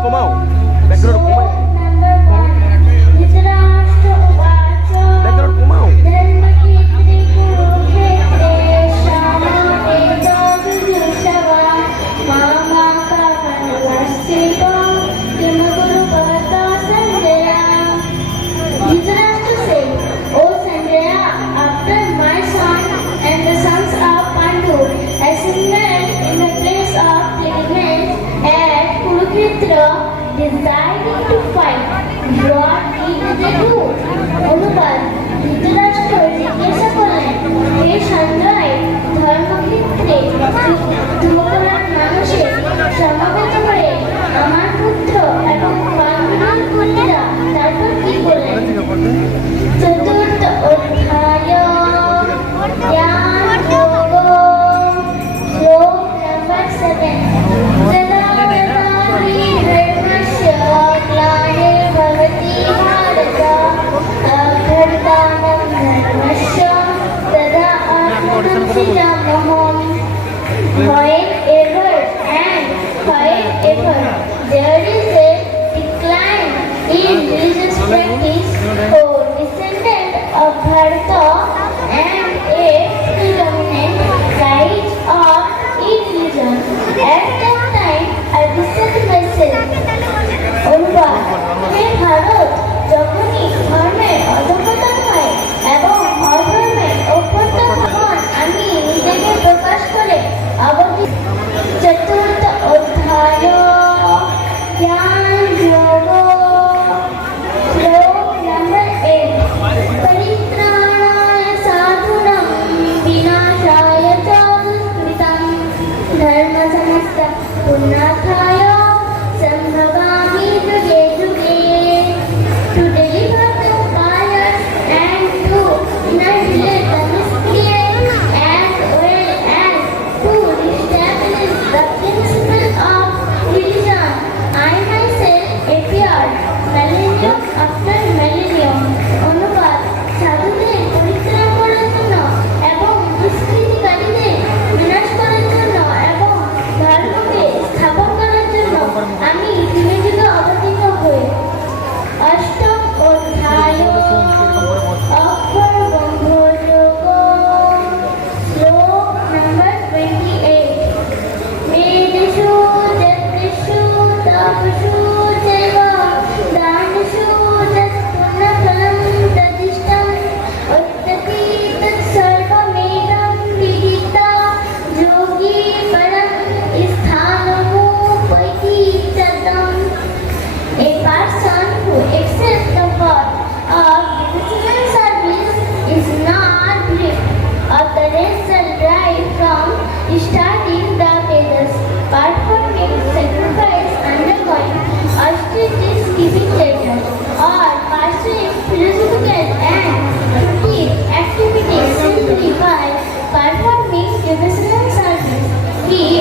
Comão? There is a decline in religious practice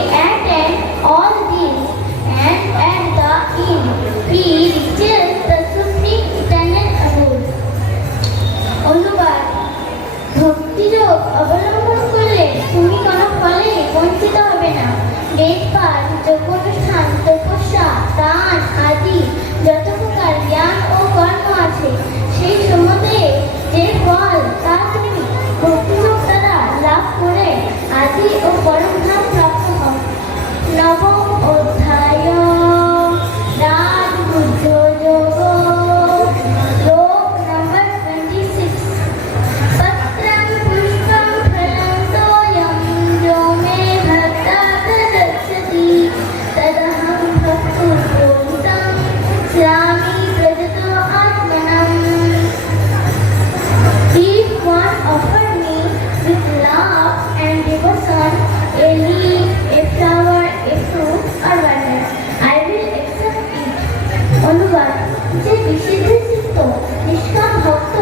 and focus on a leaf, a flower, a fruit or water. I will accept it. অনুবাদ যে বিশুদ্ধ চিত্ত নিষ্কাম ভক্ত